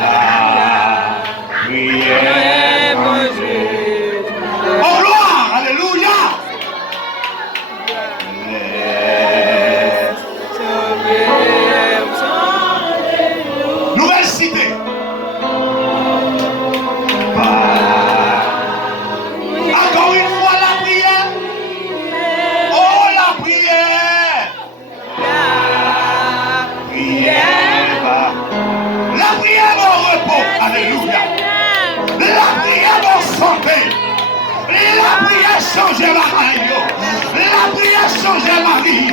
La prière, mon Dieu. Oh gloire, alléluia. Nouvelle cité. Encore une fois la prière. Oh la prière. La prière au repos. Alléluia. La prière en santé. La prière change ma vie. La prière change ma vie.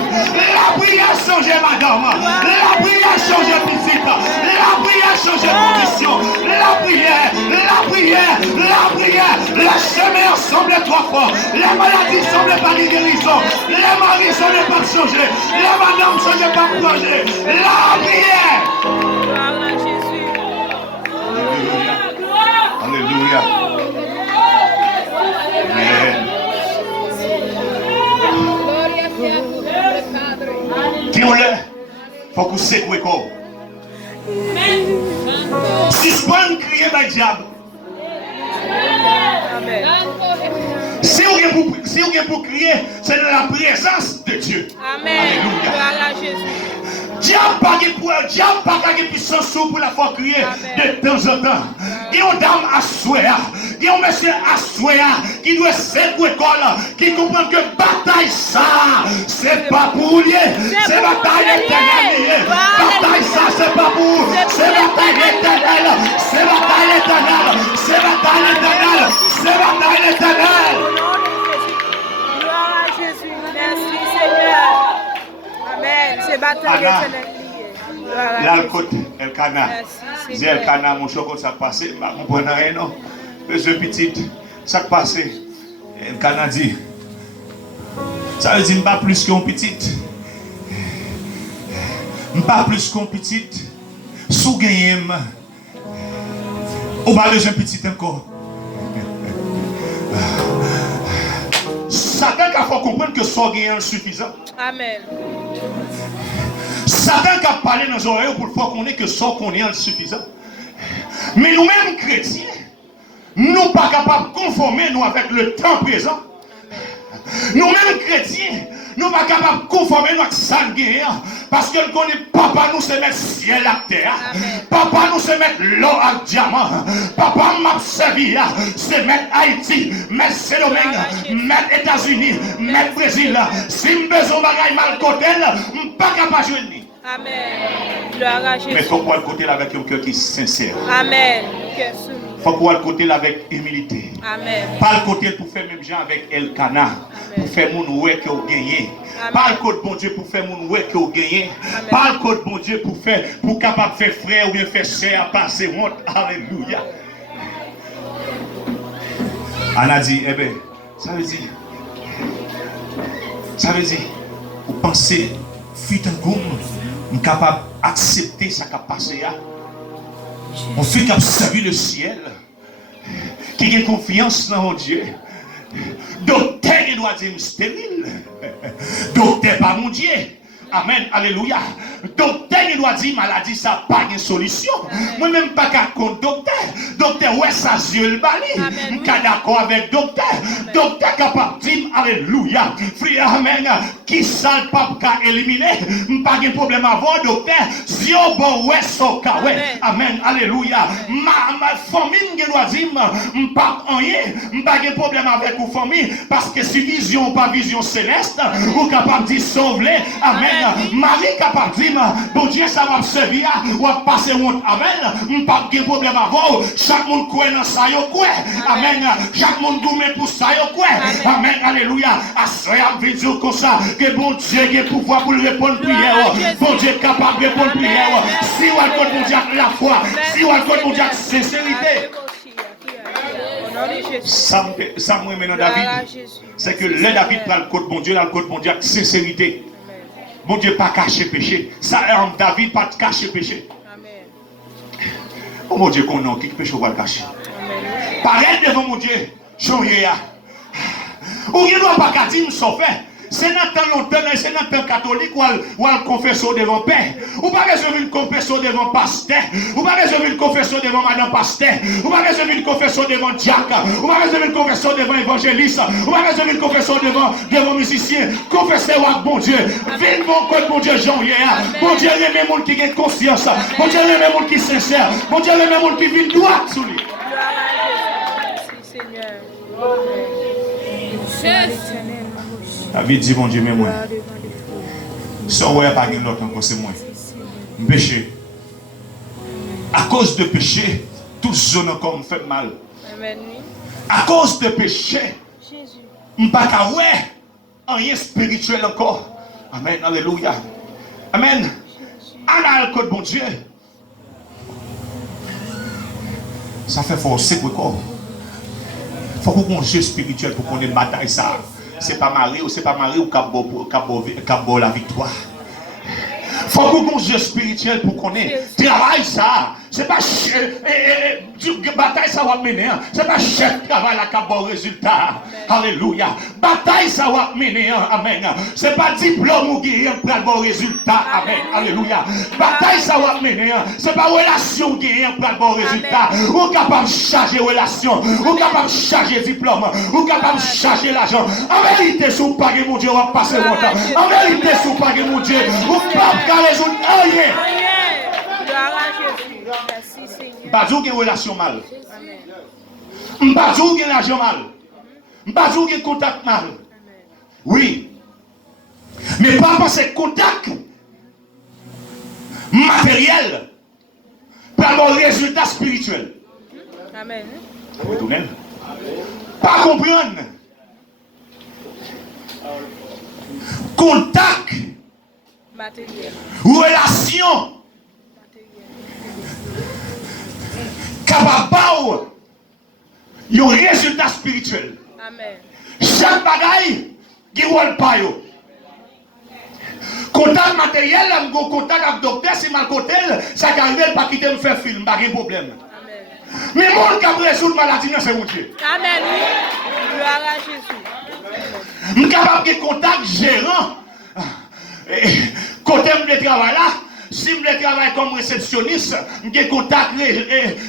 La prière change madame. La prière change visite. La prière change condition. La prière, la prière, la prière. La chemin ensemble trois fois. Les maladies semblent pas de guérison. Les maris semblent pas changer. Les madames semblent pas changer. La prière. Alléluia. Amen. Dis-le, faut que vous secouez quoi. Si ce pas crier dans le diable. Si vous avez pour crier, c'est dans la présence de Dieu. Amen. Alléluia. Diable pas de puissance pour la faire crier de temps en temps. Il y a une dame à souhait, il y a un monsieur à souhait qui doit secouer l'école, qui comprend que bataille ça, c'est pas pour lui, c'est bataille éternelle. Bataille ça, c'est pas pour vous, c'est bataille éternelle, c'est bataille éternelle, c'est bataille éternelle, c'est bataille éternelle. Gloire à Jésus, merci Seigneur. Amen, c'est bataille éternelle. Là, le côté, Elkana. C'est Elkana, mon chocolat, ça passe. Je ne comprends rien, non. Monsieur petit, ça passe. Elkana dit, ça veut dire pas plus qu'un petit. Pas plus qu'un petit. Sous gagne, on va besoin petit encore. Satan a fait comprendre que son gagne est suffisant. Amen. Satan a parlé dans nos oreilles pour faire qu'on est que son qu'on est suffisant. Mais nous-mêmes chrétiens, nous ne sommes pas capables de conformer nous avec le temps présent. Nous-mêmes chrétiens, nous ne sommes pas capables de conformer nous avec ça parce que nous connaissons papa nous se mettre ciel à terre. Papa nous se mettre l'or à diamant. Papa m'a servi se mettre Haïti, mettre Saint-Domingue, mettre États-Unis, mettre Brésil. Si je besoin de mal côté, je ne suis pas capable de jouer. Amen. Gloire à Jésus. Mais il faut qu'on le côté avec un cœur qui est sincère. Amen. Il faut qu'on le côté avec humilité. Amen. Pas le côté pour faire même gens avec Elkana. Pour faire mon ouais qui a gagné. Pas le côté bon Dieu pour faire mon ouais qui a gagné. Pas le côté bon Dieu pour faire, pour capable de faire frère ou bien faire sœur passer honte. Alléluia. Anna dit, eh bien, ça veut dire, vous pensez, fut un goût, on est capable d'accepter ce qui a passé. On fait qu'il a servi le ciel, qui a confiance dans mon Dieu. Docteur, il doit dire stérile. Docteur, pas mon Dieu. Amen, alléluia. Docteur, il doit dire maladie, ça n'a pas de solution. Moi-même, pas qu'à compte docteur. Docteur, ouais, ça, Dieu le bali. Je suis d'accord avec docteur. Docteur, capable de dire, alléluia. Frère, amen. Qui ça le pape qu'a éliminé? Pas de problème avant, docteur. Si on bon, ouais, so, ouais. Amen, alléluia. Ma famille, je dois dire, pas rien. Pas de problème avec vos familles. Parce que si vision, pas vision céleste, vous capable de sauver. Amen. Marie capable de dire, bon Dieu, ça va servir, ou va passer honte. Amen. Pas de problème avant. Chaque monde croit dans ça, yo croit. Amen. Chaque monde gourmet pour ça, yo croit. Amen. Alléluia. À ce vidéo comme ça, que bon Dieu a pouvoir pour répondre prière. Bon Dieu est capable de répondre prière. Si on a bon Dieu la foi, si on a bon Dieu sincérité. Ça me met dans David. C'est que le David prend le code bon Dieu, dans le code bon Dieu, sincérité. Bon Dieu pas cacher péché. Ça David pas cacher péché. Oh mon Dieu, qu'on a qui péché va le cacher. Pareil devant mon Dieu, j'aurais. Ou il ne doit pas dire, me sauver. c'est dans temps longtemps, c'est dans temps catholique ou à confession devant père. Ou pas besoin d'une confession devant pasteur. Ou pas besoin d'une confession devant madame pasteur. Ou pas besoin d'une confession devant diacre. Ou pas besoin d'une confession devant évangéliste. Ou pas besoin d'une confession devant musicien. Confessez-vous avec bon Dieu. Viens bon code bon Dieu Jean hier. Bon Dieu les mêmes qui ont conscience. Bon Dieu les mêmes qui sont sincères. Bon Dieu les mêmes qui viennent droit sur lui. Merci Seigneur. David dit mon Dieu mais moi. Sans ouais pas l'autre encore c'est moi. Péché. À cause de péché, toute zone encore me fait mal. Amen. À cause de péché, Jésus. je ne pas rien spirituel encore. Amen. Alléluia. Amen. Anna le code bon Dieu. Ça fait forcer quoi. Faut qu'on ait un jeu spirituel pour qu'on ait une bataille ça. C'est pas marié ou la victoire. Faut qu'on ait un jeu spirituel pour qu'on ait travail ça. C'est pas bataille ça va mener. C'est pas chef travail là qui a bon résultat. Alléluia. Bataille ça va mener. Amen. C'est pas diplôme ou guérir pour le bon résultat. Amen. Alléluia. Bataille ça va mener. C'est pas relation guérir pour le bon résultat. Ou capable de charger relation. Ou capable de charger diplôme. Ou capable de charger l'argent. En vérité, si vous ne mon Dieu, on va passer longtemps. En vérité, si vous ne mon Dieu, vous ne pouvez pas résoudre rien. Merci Seigneur. Bazou qui relation mal. Bazou qui l'argent mal. Bazou qui contact mal. Oui. Mais pas parce que contact matériel par le résultat spirituel. Amen. Pas comprendre. Contact. Matériel. Relation. Capable un résultat spirituel. Amen. Chaque bagaille qui ne pas yo. Contact matériel, je suis contact avec le docteur, si mal côté, ça arrive pas quitter me faire film, pas de problème. Amen. Mais mon qui a résoudre maladie, c'est mon Dieu. Amen. Gloire à Jésus. Je suis capable de contact gérant. Côté de travail là, si je travaille comme réceptionniste, je suis contact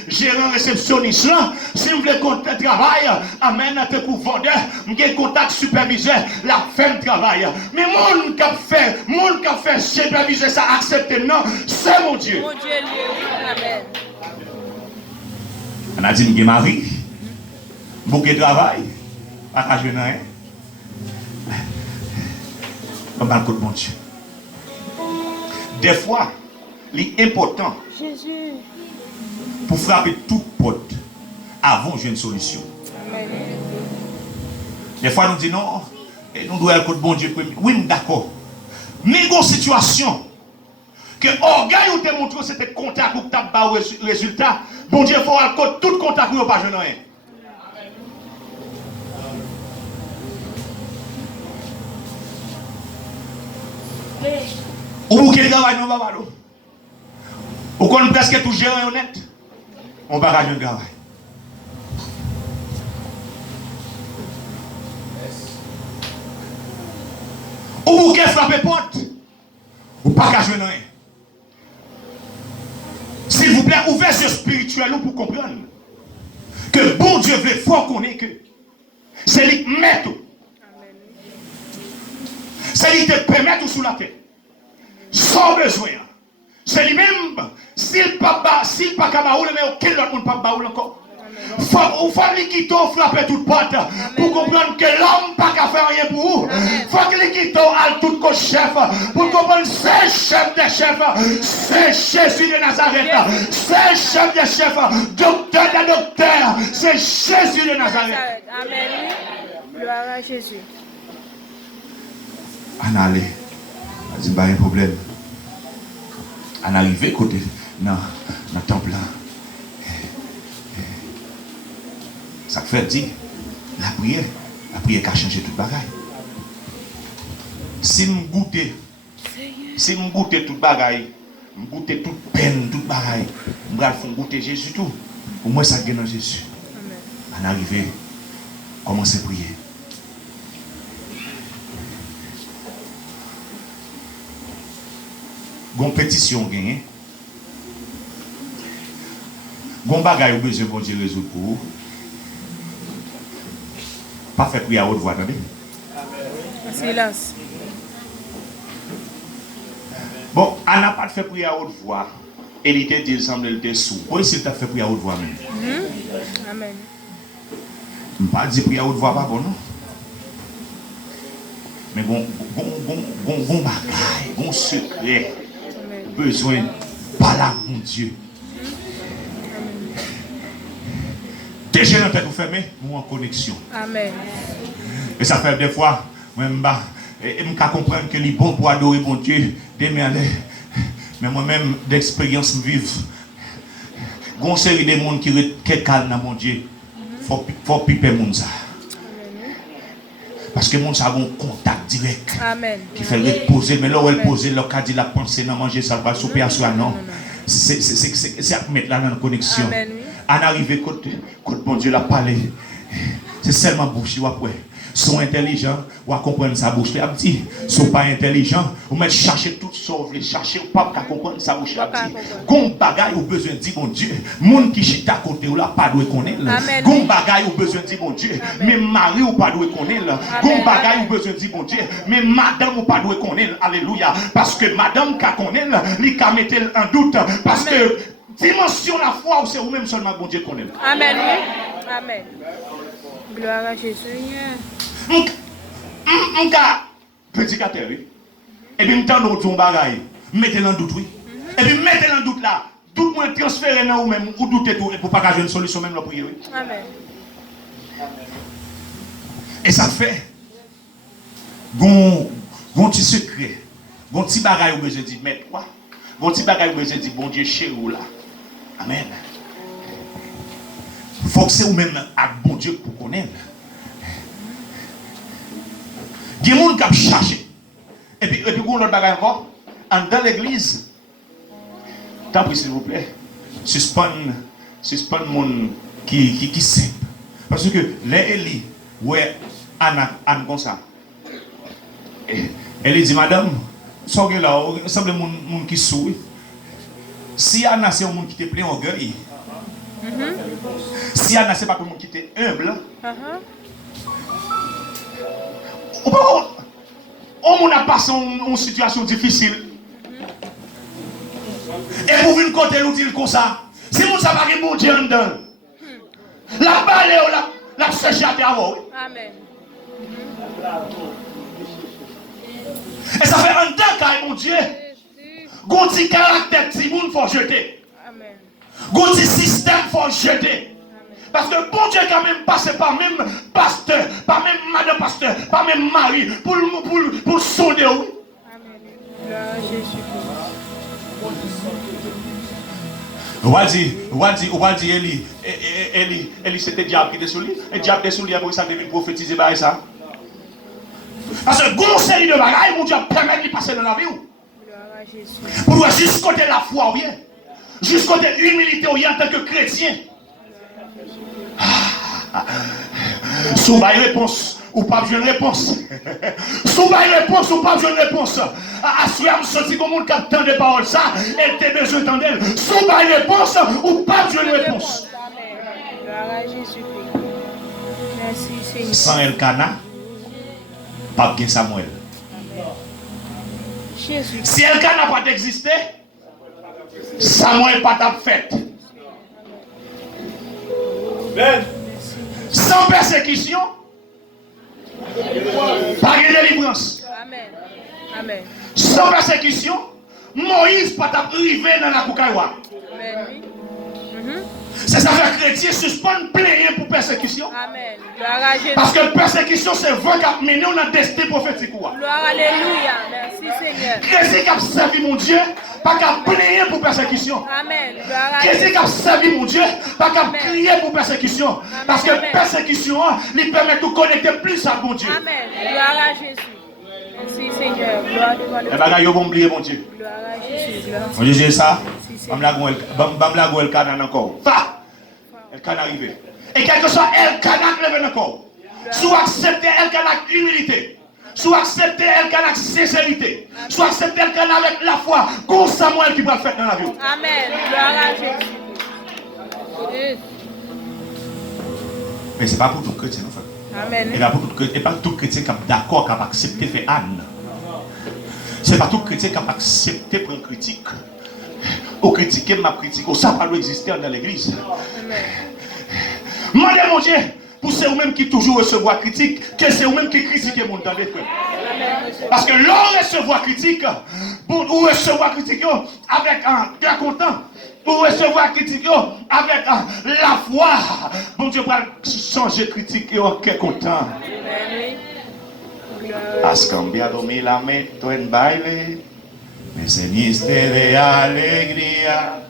gérant réceptionniste là. Si je travaille, amène pour vendeur, je suis contact superviseur, la fin de travail. Mais mon qui a fait superviser ça, accepter non, c'est mon Dieu. Mon Dieu, Amen. On a dit que je suis marié, beaucoup de travail, pas qu'à jouer rien. On va le bon Dieu. Des fois, l'important pour frapper toute porte avant j'ai une solution. Amen. Des fois, nous disons non, nous devons être bon Dieu. Oui, d'accord. Mais une situation que l'orgueil ou te montre c'était contact ou tu as le résultat, bon Dieu, il faut avoir tout contact ou pas, je n'ai rien. Ou quel travail nous va faire? Ou qu'on presque tout gérer honnête? On va faire un travail. Ou qu'elle frappe porte? Ou pas qu'à jouer rien. S'il vous plaît, ouvrez ce spirituel pour comprendre que bon Dieu veut fort qu'on ait que c'est lui qui met tout. C'est lui qui te permet tout sous la tête. Sans besoin. C'est lui-même. S'il pas baoule, mais aucun autre monde pas baoule encore. Il faut qu'il frapper toute porte pour comprendre que l'homme n'a pas faire rien pour vous. Il faut qu'il à tout coach chef pour comprendre que c'est chef des chefs, c'est Jésus de Nazareth, c'est chef des chefs, docteur des docteurs, c'est Jésus de Nazareth. Amen. Gloire à Jésus. En aller, c'est pas un problème. En arriver côté dans le temple là. Ça fait dire la prière qui a changé toute bagaille. Si je goûte toute bagaille, je goûte toute peine, toute bagaille, je vais goûter Jésus tout. Au moins ça gagne dans Jésus. En arriver, commencez à prier. gon pétition gagné. Gon bagay ou besoin bon Dieu résoudre pour vous. Pas fait prière à haute voix, attendez. Silence. Bon, on n'a pas fait prière à haute voix. Et il était dit, il semble, il était sous. Pourquoi il t'a fait prière à haute voix même? Amen. Je ne pas dire prière à haute voix, pas bon, non? Mais bon bagaille, bon secret. Besoin par là, mon Dieu. Déjà dans tête vous fermez, nous en connexion. Amen. Et ça fait des fois, moi-même, je comprendre que les bons pour adorer mon Dieu, mais moi-même, d'expérience vive, il y a une série de monde qui calme dans mon Dieu. Il faut piper mon ça. Parce que mon ça a un contact direct. Amen. Qui fait reposer, mais là où elle pose, là où dit la pensée, non manger, ça va souper à soi, non. C'est à mettre là dans la connexion. Amen. En arriver, côté mon Dieu l'a parlé. C'est seulement bouche, après. Sont intelligents, ou à comprendre sa bouche. Il dit, sont pas intelligents, ou mettre chercher tout sauve, chercher ou pas qu'à comprendre sa bouche. Il dit, gon bagaille ou besoin de dire mon Dieu, monde qui chita à côté ou là pas doué connaître. Gon bagaille ou besoin de dire mon Dieu, mais mari ou pas doué connaître. Gon bagaille ou besoin de dire mon Dieu, mais madame ou pas doué connaître. Alléluia. Parce que madame qu'a connaître, il qu'a mettre en doute parce que dimension la foi, c'est vous même seulement bon Dieu connaît. Amen. Amen. Gloire à Jésus. Prédicateur, et puis m'tend d'autres bagaille, mettez dans doute, oui. Et puis mettez dans doute là, doute moins transféré dans vous même, ou doutez tout, et pour pas qu'à une solution même la prière, oui. Amen. Et ça fait, gon petit secret, gon petit bagaille où besoin dit mettre quoi, gon petit bagaille où besoin dit bon Dieu chez vous là. Amen. Faut que c'est vous même à bon Dieu pour connaître. Il y a des gens qui ont cherché. Et puis, on a bagage encore. Dans l'église, tant pis s'il vous plaît, suspend les gens qui simple. Parce que les Eli, ouais, Anne comme ça. Elle dit, madame, ça là, il semble que les gens qui sourit. Si Anna c'est un monde qui te plaît orgueil, si Anna c'est pas un monde qui te humble, on a passé une situation difficile. Et pour venir côté l'outil comme ça, si vous savez pas que bon Dieu dedans, la balle la chercher à terre. Amen. Et ça fait un temps qu'à mon Dieu, gonti caractère petit monde faut jeter. Amen. Gonti système faut jeter. Parce que bon Dieu quand même passe par même pasteur, par même madame pasteur, par même mari, pour sonder. Amen. Gloire à Jésus. On va dire, Eli, c'était le diable qui était sur lui. Le diable était sur lui, après ça devait prophétiser par ça. Parce que bon série de bagailles, mon Dieu permet de passer dans la vie. Gloire à Jésus. Pour voir jusqu'au côté de la foi, oui. Jusqu'au côté de l'humilité, oui, en tant que chrétien. Sous ma réponse, ou pas besoin de réponse. Sous ma réponse, ou pas besoin de réponse. Assurez-moi, senti comme on capte des paroles, ça, elle t'a besoin d'entendre. Sous ma réponse, ou pas besoin de réponse. Amen. Gloire à Jésus. Merci Seigneur. Sans Elkana, pas bien Samuel. Jésus. Si Elkana n'a pas d'exister, Samuel pas t'a fait. Sans persécution, pas de délivrance. Amen. Amen. Sans persécution, Moïse pas arrivé dans la Koukaïwa. Amen. C'est ça que les chrétiens suspendent plein pour persécution. Amen. Gloire à Jésus. Parce que persécution, c'est vrai qu'à mener on a destin prophétique. Gloire, alléluia. Merci Seigneur. Chrétien qui a servi mon Dieu, pas qu'à plaigner pour persécution. Amen. Gloire à Chrétien Jésus. qui a servi mon Dieu, pas qu'à crier pour persécution. Parce que persécution, lui permet de connecter plus à mon Dieu. Amen. Gloire à Jésus. Merci Seigneur. Gloire devant le Les bagages vont oublier mon Dieu. Gloire à Jésus. Gloire. Mon Dieu, j'ai ça. Bam la Elkana encore. Va! Elkana arrivé. Et quelque soit Elkana qui lève encore. Si vous acceptez Elkana avec humilité, Soit accepter Elkanah avec sincérité. Soit accepter Elkanah avec la foi. Comme Samuel qui va le faire dans la vie. Amen. Gloire à Jésus. Mais ce n'est pas pour tout chrétien, en fait. Amen. Et pas tout chrétien qui est d'accord, qui a accepté faire Anne. Ce n'est pas tout chrétien qui a accepté prendre critique. Ou critiquer ma critique. Ça ne peut pas exister dans l'église. Demandez mon Dieu, pour ceux même qui toujours recevoir critique, que c'est eux-mêmes qui critiquent mon dans les frères. Parce que l'on recevoir critique, pour recevoir critique avec un cœur content, pour recevoir critique avec la foi, bon Dieu va changer critique et un cœur content. Has cambiado mi lamento en baile, me ceñiste de alegría,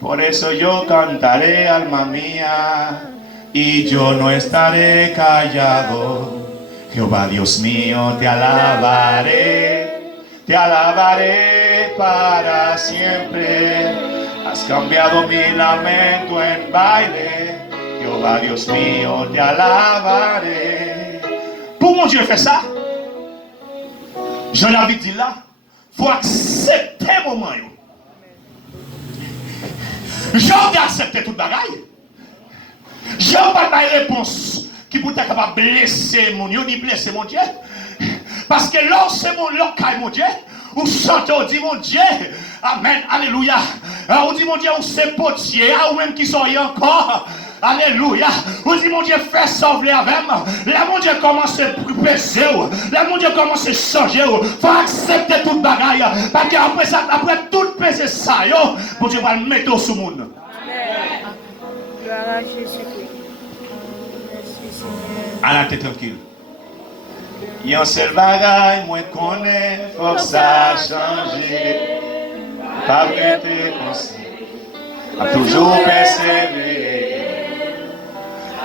por eso yo cantaré, alma mía, y yo no estaré callado. Jehová Dios mío, te alabaré para siempre. Has cambiado mi lamento en baile, Jehová Dios mío, te alabaré. Pour mon Dieu fait ça, Jean-David dit là, il faut accepter le moment. Jean a accepté toute bagaille. Jean n'a pas de réponse qui peut être capable de blesser mon Dieu, ni blesser mon Dieu. Parce que lorsque mon Dieu, ou chante, on dit mon Dieu, amen, alléluia. On dit mon Dieu, on sait potier, ou même qui sont encore. Alléluia. On dit mon Dieu, fais sauver avec moi. Là, mon Dieu commence à baisser. Là, mon Dieu commence à changer. Il faut accepter toute bagaille. Parce qu'après ça, après tout peser ça, mon Dieu va le mettre sur le monde. Amen. Gloire à Jésus-Christ. Merci Seigneur. À la tête tranquille. Il y a un seul bagaille, moi je connais, faut que ça change. Pas prêter comme ça. A toujours persévérer.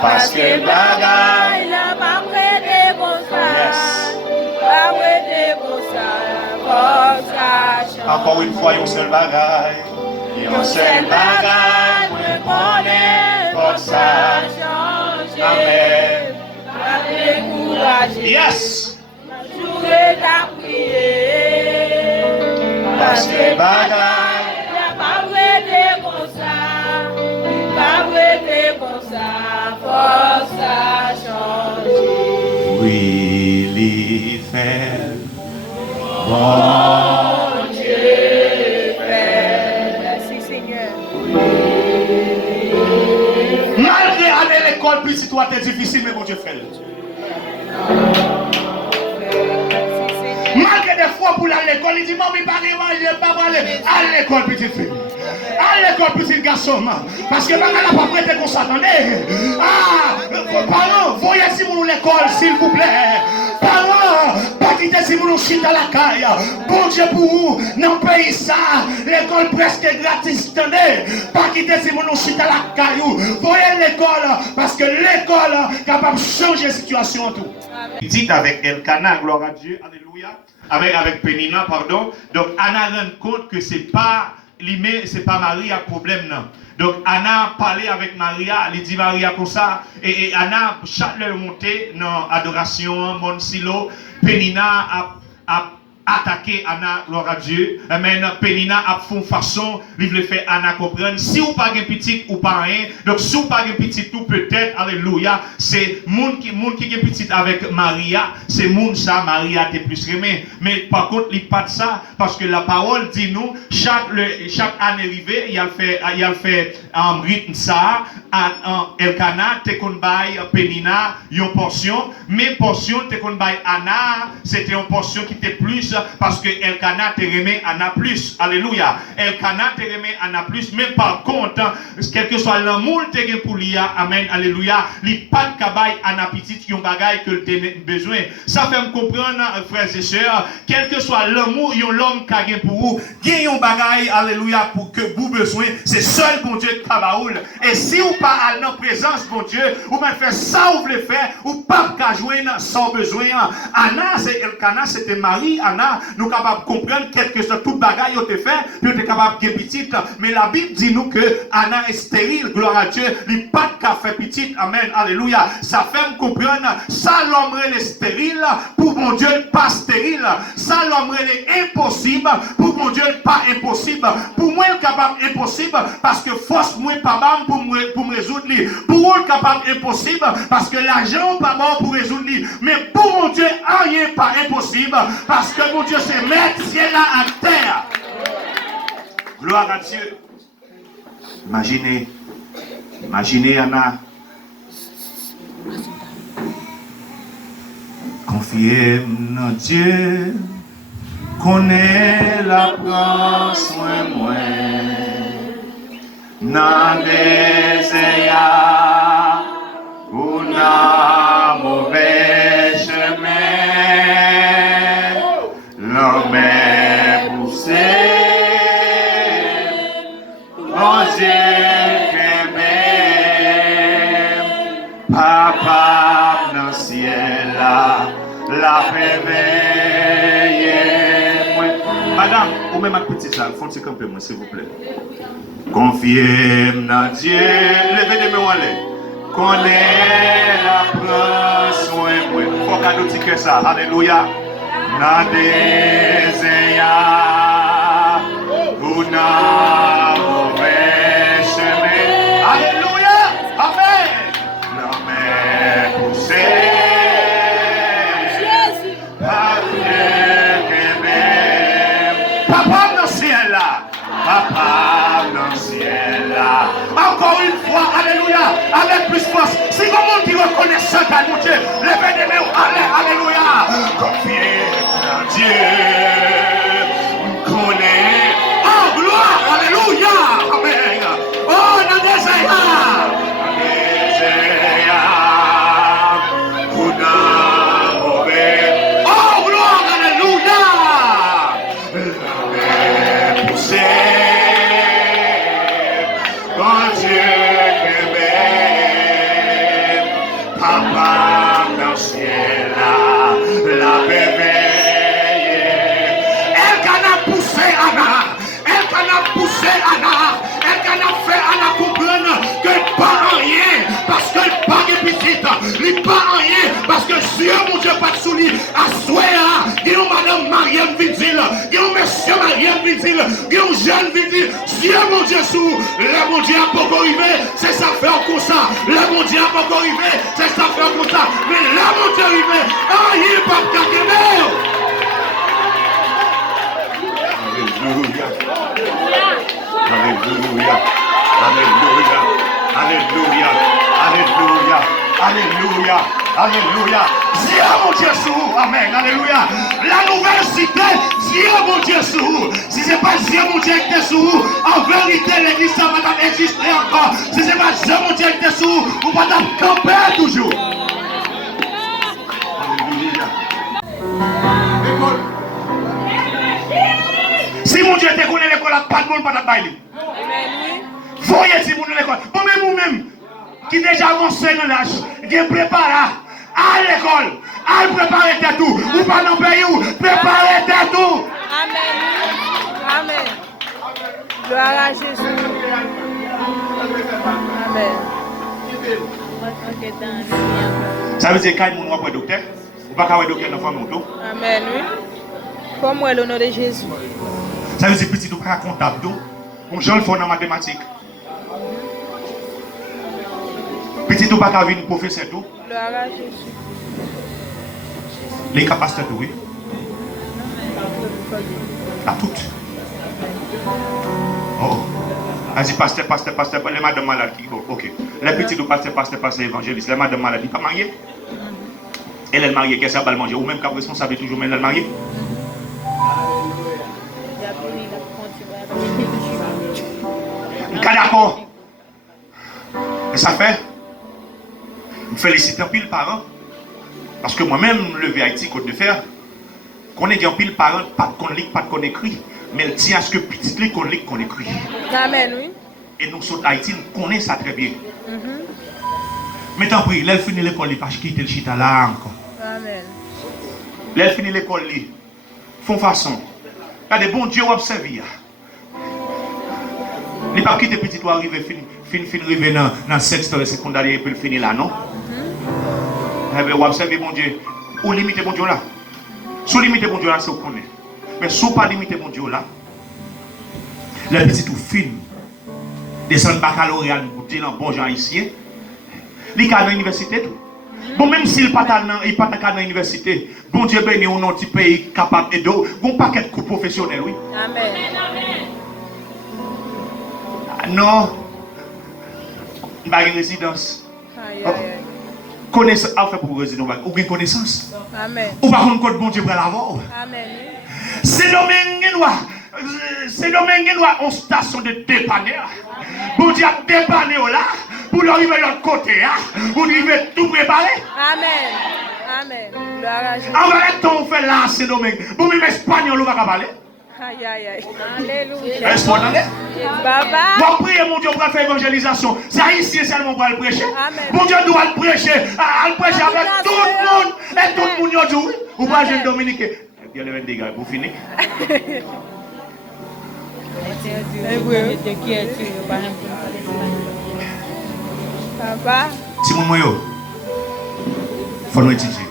Parce que bagaille, la pas prêter comme ça. Yes. Pas prêter comme ça. Comme ça change. Encore une fois, il y a un seul bagaille. Il y a un seul bagaille, moi je connais, faut que ça change. Amen. Pas décourager. Yes. Jouer ta prière. Parce que bagaille. La pas prêter comme ça. Pas prêter comme ça. Faut ça changer. Oui, l'y fait. Bon. Dieu fait. Merci Seigneur. Malgré aller à l'école, puis si toi t'es difficile, mais bon Dieu fait. Malgré des fois pour aller à l'école, il dit, maman, il ne pas aller à l'école, petite fille. À l'école, petit garçon. Parce que maman n'a pas prêté qu'on s'attendait. Ah, parents, voyez si vous l'école, s'il vous plaît. Parents, pas quitter si vous nous chute à la caille. Bon Dieu pour vous, non paye ça. L'école presque gratis, attendez. Pas quitter si vous nous chute à la caille. Voyez l'école, parce que l'école est capable de changer la situation tout. Dites avec Elkanah, gloire à Dieu, alléluia. Avec Pénina, pardon. Donc Anna rend compte que c'est pas Marie à problème non. Donc Anna parlait avec Maria, elle dit Maria comme ça et Anna chaque leur montée dans adoration, mon silo, Pénina a attaquer Anna, gloire à Dieu. Amen. Pénina a fait façon, il veut faire Anna comprendre. Si vous pas un petit ou pas rien, donc si vous pas un petit tout peut-être, alléluia, c'est monde qui est petit avec Maria, c'est monde ça, Maria t'es plus aimé. Mais par contre, il pas de ça, parce que la parole dit nous, chaque année arrivée, il a fait un rythme ça, Elkanah, te kon bay Pénina, une portion, mais portion te kon bay Anna, c'était une portion qui était plus, parce que Elkanah te remet Anna plus, alléluia. Elkanah te remet Anna plus, mais par contre, quel que soit l'amour te gen pour lui, amen, alléluia, li pas de kabay Anna petite, yon bagay que le besoin. Ça fait me comprendre, frères et sœurs, quel que soit l'amour, yon l'homme ka gen pour vous, gen yon bagay, alléluia, pour que vous besoin, c'est seul bon Dieu qui kabaoul. Et si vous pas à la présence bon Dieu, ou même faire ça ou voulez faire, ou pas qu'à jouer sans besoin. Anna, c'est Elkanah, c'était Marie, Anna là, nous sommes capables de comprendre quelque chose, toute bagaille ont été fait, puis on est capable de petite. Mais la Bible dit nous que Anna est stérile, gloire à Dieu, il n'y a pas de café petite, amen, alléluia. Ça fait me comprendre, ça l'homme est stérile, pour mon Dieu, pas stérile. Ça l'homme est impossible, pour mon Dieu, pas impossible. Pour moi, il est capable impossible, parce que force moi pas bon pour me résoudre. Pour moi, il est capable impossible, parce que l'argent pas bon pour résoudre. Mais pour mon Dieu, rien n'est pas impossible, parce que mon Dieu, c'est mettre ciel là à terre. Gloire à Dieu. Imaginez Anna. Confiez en Dieu, connaît la prend soin moi. Dans des désert ou dans mauvais chemin, l'homme est poussé. Oh Dieu, Papa dans le ciel, la réveille. Madame, ou même un petit ça, il faut se camper, s'il vous plaît. Confiez dans Dieu, levez les mains en l'air. Connaît la prend soin, il faut qu'à nous dire ça, alléluia. Dans des désert, ou dans mauvais chemin, alléluia, amen. L'homme est poussé, Papa dans le ciel là, Papa dans le ciel là. Encore une fois, alléluia, avec plus force. Si vous monde qui reconnaît ça, mon Dieu, levez les mains, alléluia. Confiez en Dieu, connaît. Oh, gloire, alléluia, amen. Oh, dans des parce que Dieu, mon Dieu, pas de souliers. À souhait, il y a madame Mariam Vidil, il y a monsieur Mariam Vidil, il y a jeune Vidil. Dieu, mon Dieu, sous le mon Dieu a pas arrivé, c'est ça faire comme ça. Le mon Dieu a pas arrivé, c'est ça faire comme ça. Mais là, mon Dieu arrivé, il n'est pas de Alléluia. Alléluia. Alléluia. Alléluia. Alléluia. Alléluia. Dieu mon Dieu sous. Amen. Alléluia. La nouvelle cité, Dieu mon Dieu sous. Si ce n'est pas Dieu mon Dieu qui est sous, en vérité l'église ça va exister encore. Si ce n'est pas Dieu mon Dieu qui est sous, vous va camper toujours. Alléluia. Si mon Dieu te connaît l'école, pas de monde pas de bailler. Voyez si vous l'école. Vous-même, qui déjà avancé dans l'âge, qui est préparé à l'école, à préparer tes tout. Ou pas dans le pays, préparer tes tout. Amen. Amen. Gloire à Jésus. Amen. Ça veut dire qu'il y a un docteur. Ou pas qu'il y a un docteur dans la famille. Amen, oui. Comme moi, le nom de Jésus. Ça veut dire petit ou pas comptable. Comme Jean le fait dans mathématiques. Petit ou pas qu'à venir professeur tout. Gloire à Jésus. Les capacités tout, oui. La toute. Oh. Vas-y, pasteur, les madame malades qui. Oh, ok. Les petits ou pasteur, évangéliste, les madame malades, pas mariées. Elle est mariée, qu'est-ce qu'elle va manger? Ou même qu'elle est responsable toujours, mais elle est mariée. D'accord. Et ça fait, je félicite un pile parent. Parce que moi-même, le VIT Côte de Fer, qu'on ait un pile parent, pas qu'on lit, pas qu'on écrit, mais il tient à ce que petit lit qu'on lit, qu'on écrit. Amen, oui. Et nous, sur Haïti, nous connaissons ça très bien. Mais tant pis, elle finit l'école, il pas quitter le chita là encore. Amen. Elle finit l'école, font façon. Regardez, bon Dieu, observe. Il n'est pas quitté petit toi arriver, fin arriver dans le secteur secondaire et puis finir là, non? Vous observez, bon Dieu, ou limiter bon Dieu là. Sous limiter bon Dieu là, c'est vous connaissez. Mais sous pas limiter bon Dieu là, les petits tout fin, descendre baccalauréat, goûter dans bon genre haïtien, il est à l'université tout. Bon, même s'il n'est pas dans l'université, bon Dieu béni ou non, petit pays capable de d'eau, bon paquet de coups professionnels, oui. Amen. Non, pas une résidence. Connaissance, enfin pour résidence, ou une connaissance. Amen. Ou par contre, code bon Dieu pour l'avoir. Amen. C'est domaine noir en station de dépanneur. Bon Dieu a dépanné là, pour arriver de l'autre côté, pour arriver tout préparer. Amen. Amen. Gloire à Jésus. En vrai, on fait là, c'est domaine. Bon, même espagnol, on va pas parler. Aïe, aïe, aïe. Alléluia. Est-ce qu'on en est? Papa. Bon, priez, mon Dieu, pour faire évangélisation. C'est haïtien seulement pour le prêcher. Amen. Mon Dieu doit le prêcher. Le prêcher avec tout le monde. Et tout le monde, dit oui. Ou pas, jeune Dominique. Il y a les 20 dégâts. Vous finissez? Papa. Si mon moyo, il faut nous étudier.